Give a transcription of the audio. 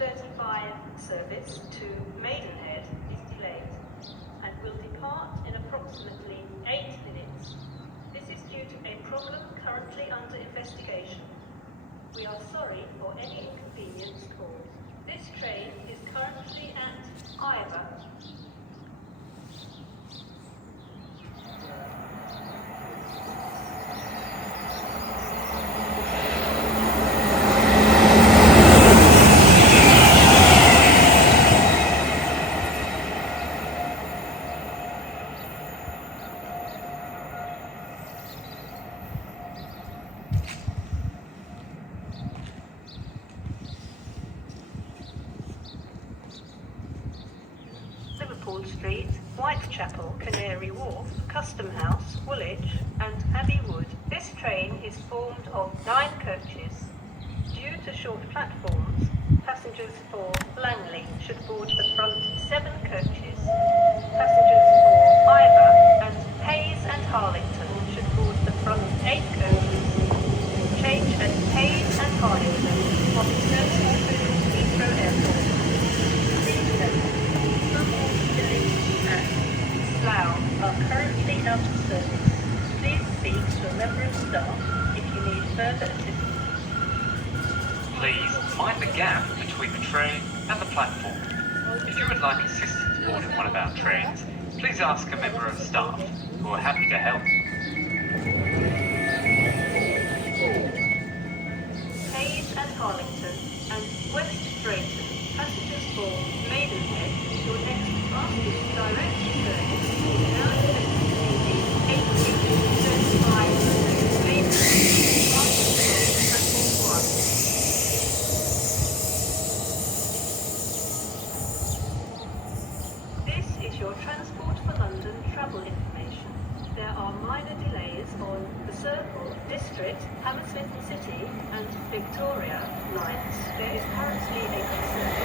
8:35 service to Maidenhead is delayed and will depart in approximately 8 minutes. This is due to a problem currently under investigation. We are sorry for any inconvenience caused. This train is currently at Ivor. Liverpool Street, Whitechapel, Canary Wharf, Custom House, Woolwich and Abbey Wood. This train is formed of 9 coaches. Due to short platforms, passengers for Langley should board the front 7 coaches. Passengers for Ivor and Hayes and Harlington should board the front 8 coaches. Change at Hayes and Harlington on the terminal to Heathrow Airport. Please note, some delays at Slough are currently out of service. Please speak to a member of staff if you need further assistance. Please mind the gap between the train and the platform. If you would like assistance boarding one of our trains, please ask a member of staff who are happy to help. Hayes and Harlington and West Drayton. Passengers for Maidenhead, your next fastest direct service is now expected to be 8:35 to Maidenhead, fastest from platform 1. This is your Transport for London travel information. There are minor delays on the Circle, District, Hammersmith City and Victoria lines. There is currently a concern